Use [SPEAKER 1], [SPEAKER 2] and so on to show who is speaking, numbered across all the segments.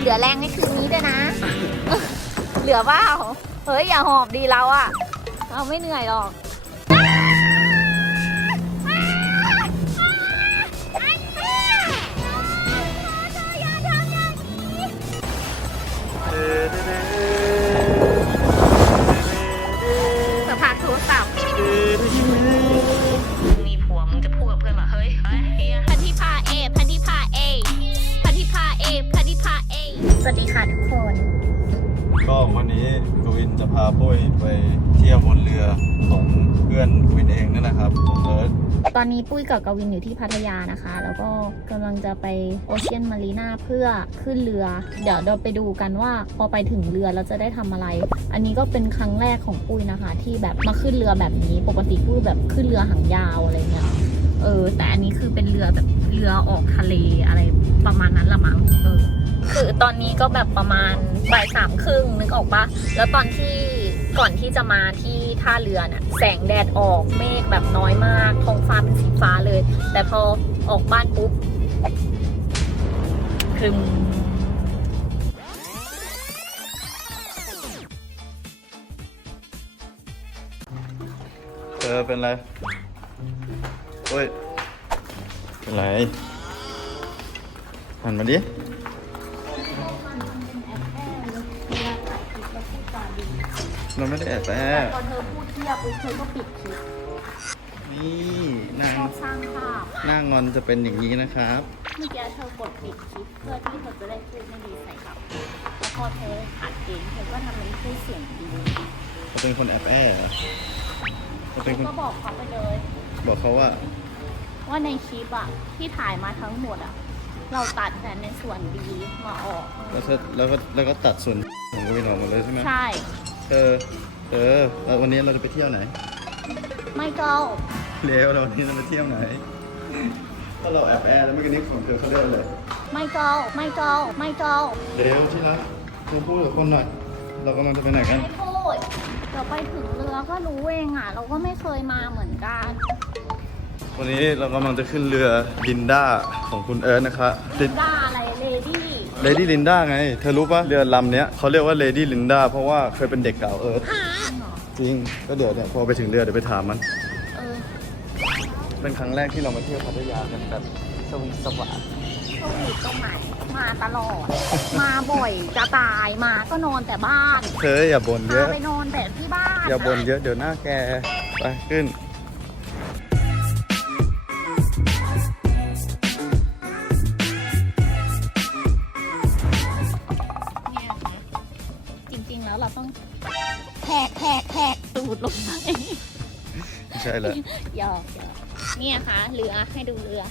[SPEAKER 1] เหลือแรงในคืนนี้ด้วยนะ เหลือเปล่าเฮ้ย อย่าหอบดีเราอะเราไม่เหนื่อยหรอกสภาพโทรศัพท์ สวัสดีค่ะทุกคน
[SPEAKER 2] ก็วันนี้กวินจะพาปุ้ยไปเที่ยวบนเรือของเพื่อนกวินเองนั่นแหละครับของเอิร์ธ
[SPEAKER 1] ตอนนี้ปุ้ยกับกวินอยู่ที่พัทยานะคะ แล้วก็กำลังจะไปโอเชียนมารีนาเพื่อขึ้นเรือ เดี๋ยวเราไปดูกันว่าพอไปถึงเรือเราจะได้ทำอะไร อันนี้ก็เป็นครั้งแรกของปุ้ยนะคะ ที่แบบมาขึ้นเรือแบบนี้ ปกติปุ้ยแบบขึ้นเรือหางยาวอะไรเงี้ย เออ แต่อันนี้คือเป็นเรือแบบเรือออกทะเลอะไรประมาณนั้นละมั้งเออ คือตอนนี้ก็แบบประมาณบ่ายสามครึ่งนึกออกปะแล้วตอนที่ก่อนที่จะมาที่ท่าเรือเนี่ยแสงแดดออกเมฆแบบน้อยมากท้องฟ้าเป็นสีฟ้าเลย แต่พอออกบ้านปุ๊บครึม
[SPEAKER 2] เออเป็นไร ปุ้ยเป็นไรหันมาดิเราไม่ได้แอบแอบ
[SPEAKER 1] พอเธอพูดเที่ยปุ๊บเธอก็ปิดคลิป
[SPEAKER 2] นี่นาง
[SPEAKER 1] ชอบสร้างภาพ
[SPEAKER 2] หน้างอนจะเป็นอย่างนี้นะครับ
[SPEAKER 1] เมื่อกี้เธอกดปิดคลิปเพื่อที่เธอจะได้พูดไม่ดีใส่เขาแล้วพอเธออัดเองเธอก็ทำเป็นพูดเสียงดี
[SPEAKER 2] เขาเป็นคนแอบแอบเหรอเขาเป็นคน
[SPEAKER 1] ก็บอกเขาไปเลย
[SPEAKER 2] บอกเขาว่า
[SPEAKER 1] ว่าในคลิปอะที่ถ่ายมาทั้งหมดอะเราตัดแต่ในส่วนดีมาออก
[SPEAKER 2] แล้วก็แล้วก็แล้วก็ตัดส่วนของกวินออกหมดเลยใช่ไหม
[SPEAKER 1] ใช่
[SPEAKER 2] เออ เออแล้ววันนี้เราจะไปเที่ยวไหน
[SPEAKER 1] ไม่ก็
[SPEAKER 2] เร็วเราวันนี้เราไปเที่ยวไหนก็เราแอบแอบแล้วเมื่อกี้นี้ของเธอเขาเดินเลย
[SPEAKER 1] ไม่ก็ไม่ก็ไม่ก็
[SPEAKER 2] เร็วที่รักเราพูดกับคนหน่อย เรากำลังจะไปไหนกัน
[SPEAKER 1] ไม่พูดเดี๋ยวไปถึงเรือก็รู้เองอะเราก็ไม่เคยมาเหมือนกัน
[SPEAKER 2] วันนี้เรากำลังจะขึ้นเรือลินด้าของคุณเอิร์ธนะคะ
[SPEAKER 1] ลินด้าอะไรเลดี้
[SPEAKER 2] เลดี้ลินด้าไง เธอรู้ปะเรือลำเนี้ยเขาเรียกว่าเลดี้ลินด้าเพราะว่าเคยเป็นเด็กเก่าเอิร์ธจริง ก็เดี๋ยวเนี่ยพอไปถึงเรือเดี๋ยวไปถามมัน
[SPEAKER 1] เออ
[SPEAKER 2] เป็นครั้งแรกที่เรามาเที่ยวพัทยากันแบบสวีทสวาท
[SPEAKER 1] โชคดีตรงไหนมาตลอด มาบ่อยจะตายมาก็นอนแต่บ้าน
[SPEAKER 2] เธออย่าบ่นเย
[SPEAKER 1] พา
[SPEAKER 2] อะ
[SPEAKER 1] ไปนอนแต่ที่บ้าน
[SPEAKER 2] อย่าบ่นเยอะเดี๋ยวหน้าแก ไปขึ้น
[SPEAKER 1] ตูดลงไป
[SPEAKER 2] ไม่ใช่แล้ว
[SPEAKER 1] หยอกหยอกเนี่ยค่ะเรือให้ดูเรือ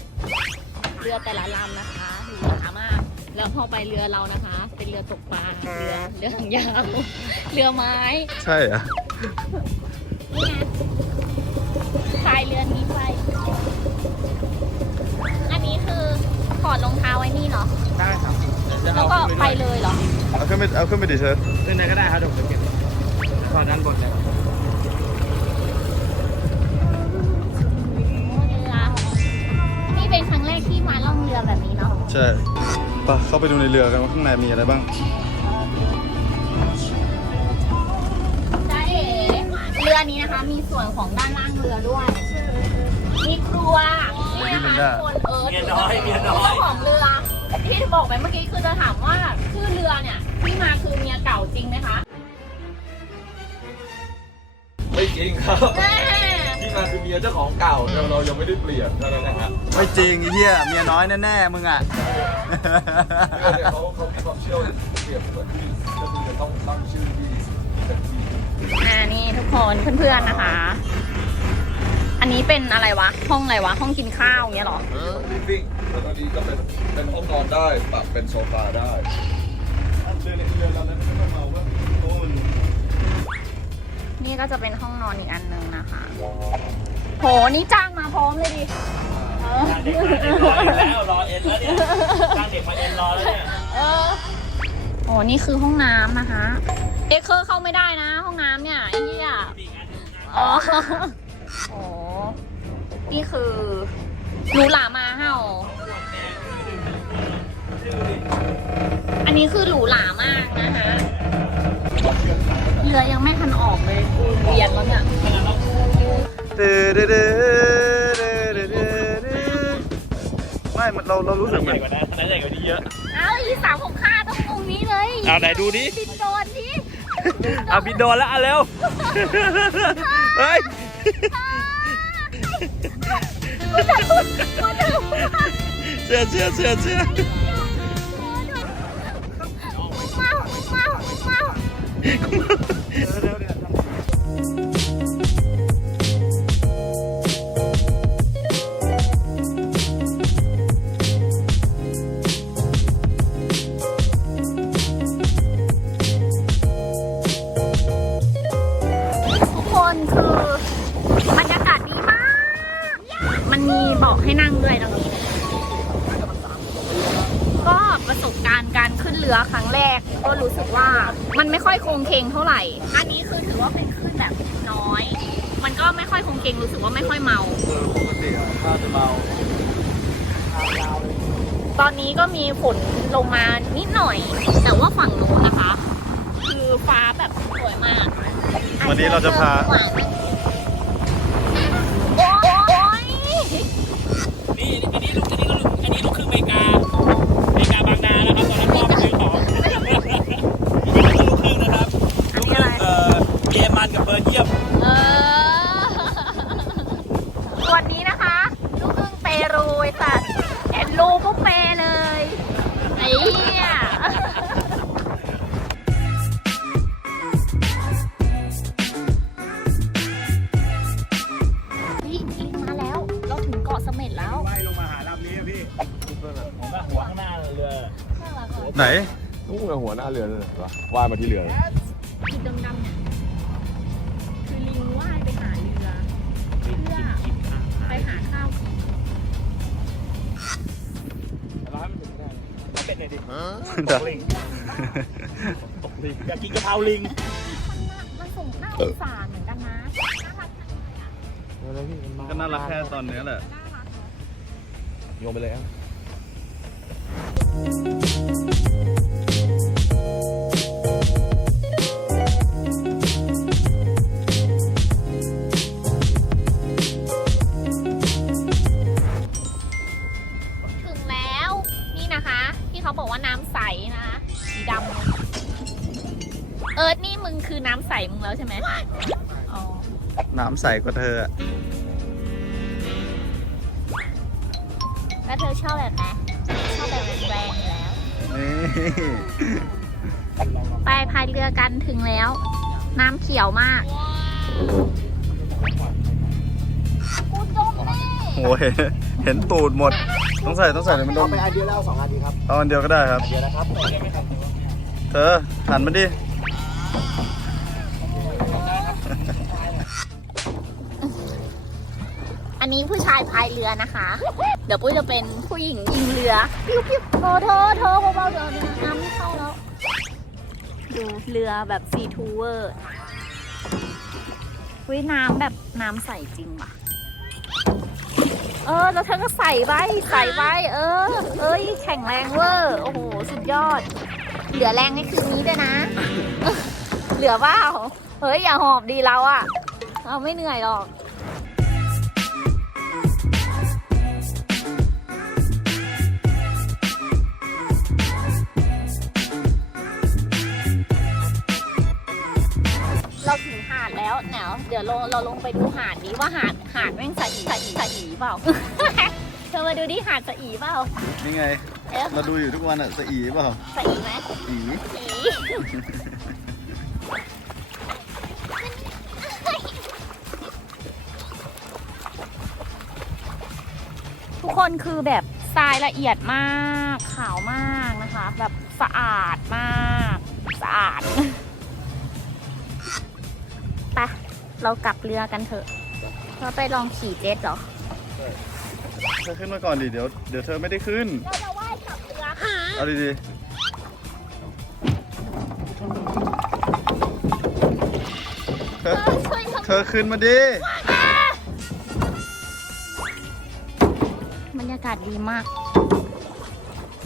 [SPEAKER 1] เรือแต่ละลำนะคะหรูหรามาก แล้วพอไปเรือเรานะคะ เป็นเรือตกปลาเรือเรือหางยาวเรือไม้
[SPEAKER 2] ใช่เหรอะ
[SPEAKER 1] นี่ไงพายเรือนี้ไป อันนี้คือถอดรองเท้าไว้นี่เหรอ
[SPEAKER 3] ได้ครับเดี๋ยวจะ
[SPEAKER 1] แล้ว
[SPEAKER 3] เอา
[SPEAKER 1] ก็
[SPEAKER 3] ขึ้น
[SPEAKER 1] ไป
[SPEAKER 3] ไปด้วย
[SPEAKER 1] เลยเหรอ
[SPEAKER 2] เอาขึ้นไปเอาขึ้นไปดิเธอ
[SPEAKER 3] ขึ้นไหนก็ได้ครับเดี๋ยวผมจะเก็บถอดด้านบนเลย
[SPEAKER 2] ใช่ไปเข้าไปดูในเรือกันว่าข้างในมีอะไรบ้าง
[SPEAKER 1] จ้าเอ๋เรือนี้นะคะ มีส่วนของด้านล่างเรือด้วย มีครัวนี่นะคะทุกคนเออ
[SPEAKER 3] เมียน้อยเมียน้อย
[SPEAKER 1] เจ้าของเรือที่บอกไปเมื่อกี้คือจะถามว่าชื่อเรือเนี่ยที่มาคือเมียเก่าจริงไหมคะ
[SPEAKER 4] ไม่จริงครับ
[SPEAKER 1] แม่
[SPEAKER 4] ที่มาคือเมียเจ้าของเก่าแต่เรายังไม่ได้เปลี่ยนเท่านั้นนะฮะ
[SPEAKER 2] ไม่จริงไอ้เหี้ยเมียน้อยแน่ๆมึงอะ
[SPEAKER 4] เนี่ยเขาเขามีความเชื่อว่าเปลี่ยนเหมือนที่ก็คือจะต้องตั้งชื่อที่เป็นที่
[SPEAKER 1] อ่านี่ทุกคนเพื่อนๆนะคะ อันนี้เป็นอะไรวะ ห้องอะไรวะ ห้องกินข้าวอย่างเงี้ยเหรอ
[SPEAKER 4] ลิฟวิ่งแล้วตอนนี้ก็เป็นเป็นห้องนอนได้ปรับเป็นโซฟาได้
[SPEAKER 2] เรือในเรือลำนั้นไม่ต้อ นี่
[SPEAKER 1] ก็จะเป็นห้องนอนอีกอันหนึ่งนะคะ โห นี่จ้างมาพร้อมเลยดิเออ
[SPEAKER 3] เด็กมาเอ็นรออยู่แล้วรอเอ็นแล้วเนี่ยจ้างเด็กมาเอ็นรอแล้วเนี่ย
[SPEAKER 1] เออโอ้นี่คือห้องน้ำนะคะ เอ็กเคอร์เข้าไม่ได้นะ ห้องน้ำเนี่ยไอ้เหี้ยอ๋อโอ้นี่คือหรูหรามาเห่าออันนี้คือหรูหรามากนะคะ เรือยังไม่ทันออกเลยกูเวียนแล้วเนี่ย
[SPEAKER 2] ไม่มันเราเรารู้สึกเหมือ
[SPEAKER 3] ญ่
[SPEAKER 2] น
[SPEAKER 3] กว่านั้นนนั้นใหญ่กว่านี้เยอะ
[SPEAKER 1] เอาอีสามของข้าต้องตรงนี้เลย
[SPEAKER 3] เอาไหนดูดิ
[SPEAKER 1] บินโดนดิ
[SPEAKER 3] เอาบินโดนแล้วเอาเร็วเฮ้ยเสื้อเสื้อเสื้อเสื้อ
[SPEAKER 1] เมาเมาเมา กว่าไม่ค่อยเมา
[SPEAKER 2] ปกติอะถ้าจะเมา
[SPEAKER 1] ตอนนี้ก็มีฝนลงมานิดหน่อย แต่ว่าฝั่งนู้นนะคะ คือฟ้าแบบสวยมาก
[SPEAKER 2] วันนี้เราจะพา
[SPEAKER 1] โอ๊ย
[SPEAKER 3] นี่อันนี้ลูกอันนี้ก็ลูกอันนี้ลูกครึ่งอเมริกาอเมริกาบางนานะครับตอนนั้นพ่อไปซื้อของอันนี้ก็ลูกครึ่งนะครับลูกครึ่งเอ่อเยอรมันกับเบลเยียม
[SPEAKER 1] ว่า
[SPEAKER 3] ยมา
[SPEAKER 4] ที่เรือ
[SPEAKER 1] จุดดำๆเนี่ยคือลิงว่ายไปหาเรือ เพื่อไปหาข้าวกิน
[SPEAKER 3] ร้านมันถึงไม่ได้เอาเป็ดหน่อยดิ
[SPEAKER 2] เดี๋ยว
[SPEAKER 3] ลิงตกลิงอยากกินกะเพราลิง
[SPEAKER 1] มันส่งน่าสงสารเหมือนกันนะน่ารักจังเลยอะ
[SPEAKER 2] ก็น่ารักแค่ตอนนี้แหละ
[SPEAKER 1] น่ารักเนอะ
[SPEAKER 4] โยนไปเลยครั
[SPEAKER 1] น้ำใสนะสีดำเอิร์ธนี่มึงคือน้ำใสมึงแล้วใช่ไหมอ๋อ
[SPEAKER 2] น้ำใสกว่าเธออะ
[SPEAKER 1] แล้วเธอชอบแบบไหนชอบแบบแรงๆอยู่แล้ว
[SPEAKER 2] นี่
[SPEAKER 1] ไปพายเรือกันถึงแล้ว น้ำเขียวมากกู แน่
[SPEAKER 2] โอ้ยเห็นตูดหมด ต้องใส่ต้องใส่เลยมันโด
[SPEAKER 5] เอา
[SPEAKER 2] น
[SPEAKER 5] ไปอันเดียวแล้วเอาสองอันดีครับ
[SPEAKER 2] เอาอันเดียวก็ได้ครับ
[SPEAKER 5] เดียวนะครับ
[SPEAKER 2] เธอหันมาดิ
[SPEAKER 1] อันนี้ผู้ชายพายเรือนะคะ เดี๋ยวปุ้ยจะเป็นผู้หญิงยิงเรือปิ้วปิ้วโทโทโทเบาๆเดี๋ยวน้ำไม่เข้าแล้ว ดูเรือแบบซีทูเวอร์วิน้ำแบบน้ำใสจริงว่ะ เออ แล้วเธอก็ใส่ไว้ใส่ไว้เออ เอ้ย แข็งแรงเวอร์ โอ้โห สุดยอด เหลือแรงในคืนนี้ด้วยนะ เหลือเปล่าเฮ้ย อย่าหอบดีเราอะเราไม่เหนื่อยหรอก ดี๋ยวเดี๋ยวลงเราลงไปดูหาดนี้ว่าหาดหาดแม่งสะอีสะอีสะอีเปล่า เธอมาดูดิหาดสะอีเปล่า
[SPEAKER 2] นี่ไง
[SPEAKER 1] เอ๊ะ
[SPEAKER 2] มาดูอยู่ทุกวันอะสะอีเปล่า
[SPEAKER 1] สะอีไหม
[SPEAKER 2] อี
[SPEAKER 1] สะอีทุกคนคือแบบทรายละเอียดมากขาวมากนะคะ แบบสะอาดมาก สะอาด เรากลับเรือกันเถอะ เราไปลองขี่เจ็ตเหรอ
[SPEAKER 2] เธอขึ้นมาก่อนดิ เดี๋ยวเดี๋ยวเธอไม่ได้ขึ้น
[SPEAKER 1] เราจะว่ายกลับเรือ
[SPEAKER 2] เอาดีๆเธอ
[SPEAKER 1] ช่วยท
[SPEAKER 2] เธอขึ้นมาดิำ
[SPEAKER 1] บรรยากาศดีมาก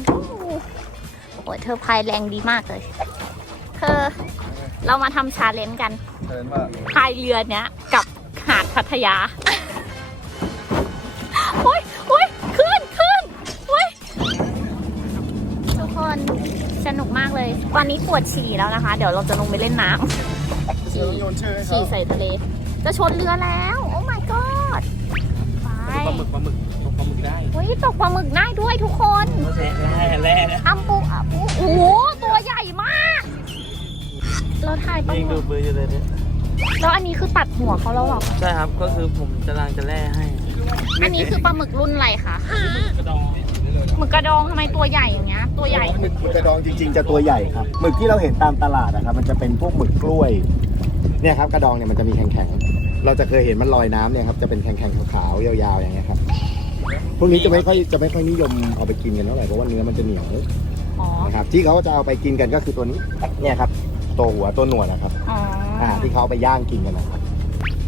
[SPEAKER 1] โอ้โหยเธอพายแรงดีมากเลย เธอ เรามาทำชาเลนจ์กัน
[SPEAKER 2] เชิญว่า
[SPEAKER 1] พายเรือเนี้ยกับหาดพัทยา โอ้ยโอ้ยขึ้นขึ้นโอ้ยทุกคนสนุกมากเลย วันนี้ปวดฉี่แล้วนะคะ เดี๋ยวเราจะลงไปเล่นน้ำ
[SPEAKER 2] เดี๋ยวโยนชื่อให้เขา
[SPEAKER 1] ฉี่ใส่ทะเล จะชนเรือแล้ว โอ้ my god ไป
[SPEAKER 3] ปลาหมึกปลาหมึกตกปลาหมึกได้
[SPEAKER 1] เฮ้ยตกปลาหมึกได้ด้วยทุกคน
[SPEAKER 3] แร่แร่นะ
[SPEAKER 1] อัมปูอัมปูโอ้โหตัวใหญ่มาก เราถ่ายปลา
[SPEAKER 3] ยิง
[SPEAKER 1] หมึ
[SPEAKER 3] ดู
[SPEAKER 1] ก
[SPEAKER 3] ดมืออยู่เลยเนี่ย
[SPEAKER 1] แล้วอันนี้คือตัดหัวเขาแล้วเหรอ
[SPEAKER 3] ใช่ครับก็คือผมกำลังจะแร่ให้
[SPEAKER 1] อันนี้คือปลาหมึกรุ่นอะไรคะ
[SPEAKER 3] กระดอง
[SPEAKER 1] หมึกกระดองทำไมตัวใหญ่อย่างเงี้ย ตัวใหญ่
[SPEAKER 5] หมึกกระดองจริงๆ จะตัวใหญ่ครับหมึกที่เราเห็นตามตลาดนะครับมันจะเป็นพวกหมึกกล้วยเนี่ยครับกระดองเนี่ยมันจะมีแข็งๆ เราจะเคยเห็นมันลอยน้ำเนี่ยครับจะเป็นแข็งๆขาวๆยาวๆอย่างเงี้ยครับพวกนี้จะไม่ค่อยจะไม่ค่อยนิยมเอาไปกินกันเท่าไหร่เพราะว่าเนื้อมันจะเหนียว
[SPEAKER 1] อ๋อ
[SPEAKER 5] นะครับที่เขาจะเอาไปกินกันก็คือตัวนี้เนี่ยครับ ตัวหัวตัวหนวดนะครับ
[SPEAKER 1] อ๋อ
[SPEAKER 5] อ่าที่เขาเอาไปย่างกินกันนะครับ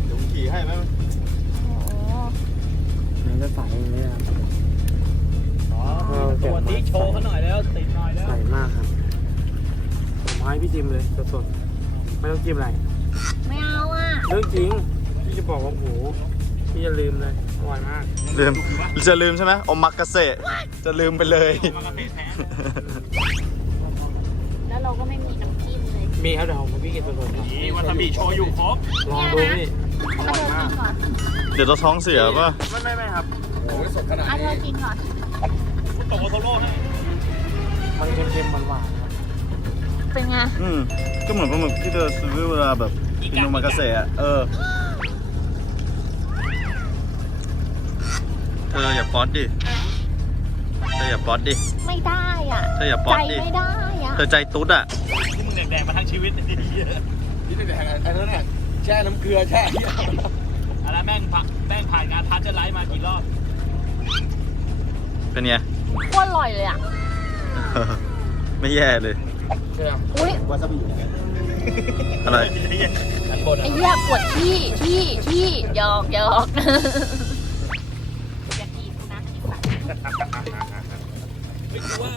[SPEAKER 2] เดี๋ยวผมขี่ให้ไหม
[SPEAKER 3] มันจะใสอย่างนี้ครับ อ๋อตัวนี้โชว์เขาหน่อยแล้วติดหน่อยแล้ว
[SPEAKER 6] ใส่มากครับผมให้พี่จิมเลยสดๆไม่ต้องจิ้มอะไร
[SPEAKER 1] ไม่เอาอะ
[SPEAKER 6] เรื่องจริง พี่จะบอกว่าโอ้โหพี่จะลืมเลยอร่อยมาก
[SPEAKER 2] ลืมจะลืมใช่ไหมโอมักกะเสะจะลืมไปเลย
[SPEAKER 1] แล้วเราก็ไม่มีน้ำจิ้ มเลย
[SPEAKER 6] มีครับเดี๋ยวผมพี่กินสดๆครับ
[SPEAKER 3] นี่วาซาบิโชว์อยู่ครบ
[SPEAKER 6] ลองดูพี่
[SPEAKER 1] เอาเธอกินก่อน
[SPEAKER 2] เดี๋ยวเราท้องเสียป่ะ
[SPEAKER 6] ไม่ไม่ไม่ครับ
[SPEAKER 4] โอ้ยสดขนาด
[SPEAKER 1] เอาเธ
[SPEAKER 4] นี้
[SPEAKER 1] อกินก่อน
[SPEAKER 3] ตกโอโทโร่ให้
[SPEAKER 6] มันเค็มๆหวานๆครับ
[SPEAKER 1] เป็นไง
[SPEAKER 2] อืมก็เหมือนปลาหมึกที่เธอซื้อเวลาแบบกินโอมักกะเสะอะเออเธออย่าป๊อตดิเธออย่าป๊อตดิ
[SPEAKER 1] ไม่ได้อะ
[SPEAKER 2] เธออย่าป๊อ
[SPEAKER 1] ใจ
[SPEAKER 2] ตดิ
[SPEAKER 1] ไม่ได้อะ
[SPEAKER 2] เธอใจตุ๊ดอะ
[SPEAKER 3] ที่มึง แดงๆมาทั้งชีวิต
[SPEAKER 4] นี่แดงๆอันนั้นน่ะแช่น้ำเกลือแช่
[SPEAKER 3] อะไรแม่งผ่านแม่งผ่านการทัชเจอร์ไลท์มากี่รอบ
[SPEAKER 2] เป็นไง
[SPEAKER 1] โคตรอร่อยเลยอะ
[SPEAKER 2] ไม่แย่เลย
[SPEAKER 1] อุ้ยวา
[SPEAKER 5] ซาบิ
[SPEAKER 2] อะไร
[SPEAKER 3] อันบน
[SPEAKER 1] ไอ้เหี้ยปวดที่ที่ที่หยอกหยอกอย่ากินนะ
[SPEAKER 3] ไม่รู้ว่า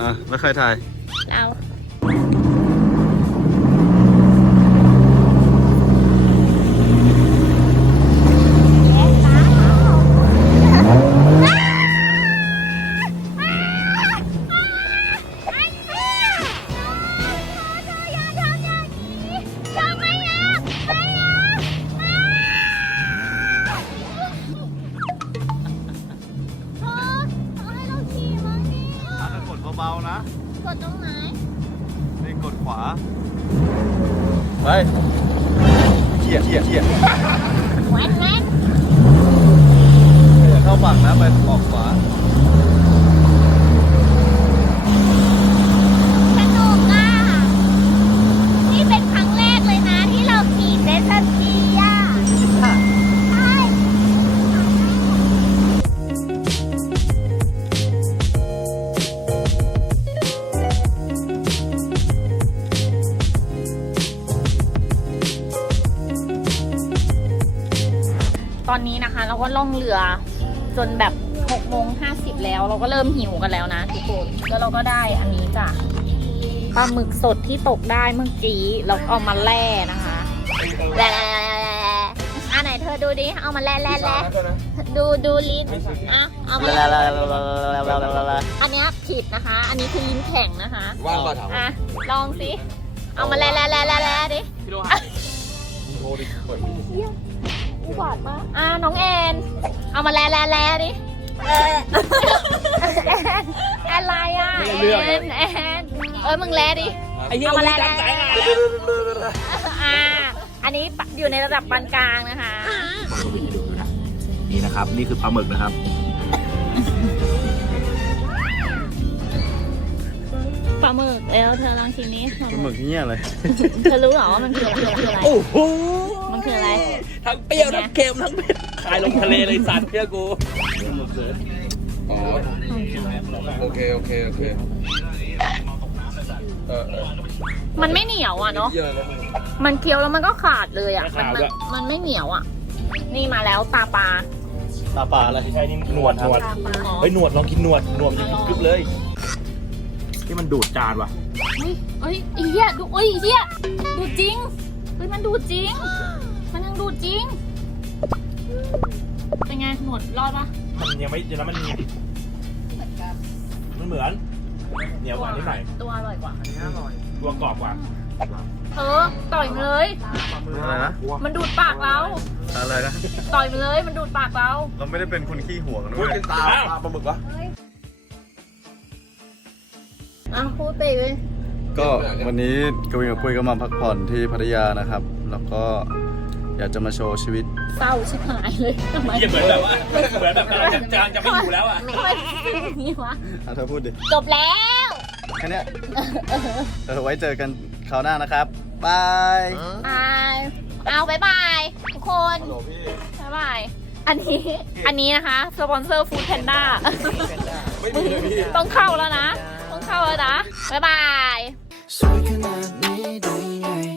[SPEAKER 2] อะแล้วใครถ่าย
[SPEAKER 1] เรา จนแบบ6โมง50 แล้วเราก็เริ่มหิวกันแล้วนะทุกคน แล้วเราก็ได้อันนี้จ้ะปลาหมึกสดที่ตกได้เมื่อกี้เราก็เอามาแล่นะคะแล่อันไหนเธอดูดิ เอามาแล่แล่แล่ดูดูลิ้นอะเอามาแล่อันเนี้ยผิดนะคะ อันนี้คือลิ้นแข็งนะคะ
[SPEAKER 4] ว่างเปล่าถาม
[SPEAKER 1] อะลองสิ เอามาแล่แล่แล่แล่แล่ดิ
[SPEAKER 3] พี่โลหะ
[SPEAKER 4] โทรดิ เปิด
[SPEAKER 1] อุบาทมาก อ่าน้องแอน เอามาแลแลแลดิแอนอะไรอะแอนแอนเอ้ยมึงแลดิ
[SPEAKER 3] ไอ้เหี้ย
[SPEAKER 1] เอามาแลแล
[SPEAKER 3] จำสายงาน
[SPEAKER 1] อ่า อันนี้อยู่ในระดับปานกลางนะคะ
[SPEAKER 3] นี่นะครับ นี่คือปลาหมึกนะครับ
[SPEAKER 1] ปลาหมึกเอวเธอลองชิมนี้
[SPEAKER 2] ปลาหมึกนี่อะไร
[SPEAKER 1] เธอรู้เหรอว่ามันคืออะไรมันคืออะไร
[SPEAKER 3] โอ้โห
[SPEAKER 1] มันคืออะไร
[SPEAKER 3] ทั้งเปรี้ยวทั้งเค็มทั้งเผ็ดคายลงทะเลเลยสัตว์เชื่อกู
[SPEAKER 4] อ๋อโอเคโอเคโอเคเออเออ
[SPEAKER 1] มันไม่เหนียวอะเนาะ
[SPEAKER 4] เยอะแล้ว
[SPEAKER 1] มันเคี้ยวแล้วมันก็ขาดเลยอะ
[SPEAKER 3] ไม่
[SPEAKER 1] มัน
[SPEAKER 3] ขาด
[SPEAKER 1] มัน
[SPEAKER 3] ด้วย
[SPEAKER 1] มันไม่เหนียวอะ นี่มาแล้วตาปลา
[SPEAKER 2] ตาปลาอะไร
[SPEAKER 3] ไม่ใช่นี่หนวดหนวดเฮ้ยหนวดลองกินหนวดหนวดมันจะกรึบๆเลยที่มันดูดจานว่ะ
[SPEAKER 1] เฮ้ยเฮ้ยไอ้เหี้ยดูเอ้ยไอ้เหี้ยดูจริงเฮ้ยมันดูจริง มันยังดูจริง เป็นไง หนวดรอดปะ
[SPEAKER 3] มันยังไม่เดี๋ยวนะมันมีมันเหมือนเหนียวกว่านิดหน่อย
[SPEAKER 1] ตัวอร่อยกว่า
[SPEAKER 3] ตัวกรอบกว่า
[SPEAKER 1] เออ ต่อยมันเลย
[SPEAKER 2] อะไรนะ
[SPEAKER 1] มันดูดปากเรา
[SPEAKER 2] อะไรนะ
[SPEAKER 1] ต่อยมันเลย มันดูดปากเรา
[SPEAKER 2] เราไม่ได้เป็นคนขี้ห่วงนะ
[SPEAKER 4] พูด
[SPEAKER 2] เว้ย
[SPEAKER 4] เป็นตาตาปลาหมึกวะ
[SPEAKER 1] อะพูดไปเลย
[SPEAKER 2] ก็วันนี้กวินกับปุ้ยก็มาพักผ่อนที่พัทยานะครับ แล้วก็ อยากจะมาโชว์ชีวิต
[SPEAKER 1] เศร้าชิบหายเลยทำไม
[SPEAKER 3] เยี่ยเหมือนแบบว่าเหมือนแบบกำลังจะกำลังจะไม่อยู่แล้วอะ
[SPEAKER 1] ทำไมเป็นอย่างนี้วะ
[SPEAKER 2] อะเธอพูดดิ
[SPEAKER 1] จบแล้ว
[SPEAKER 2] แค่เนี้ยเออไว้เจอกันคราวหน้านะครับ บาย
[SPEAKER 1] อายเอาบายบายทุกคน
[SPEAKER 4] ฮัลโหลพี่
[SPEAKER 1] บายบาย อันนี้ อันนี้นะคะ สปอนเซอร์ฟู้ดแพนด้า
[SPEAKER 4] ไม่มีเลยพี่
[SPEAKER 1] ต้องเข้าแล้วนะ ต้องเข้าแล้วนะบ๊ายบาย
[SPEAKER 7] สวยขนาดนี้ได้ไง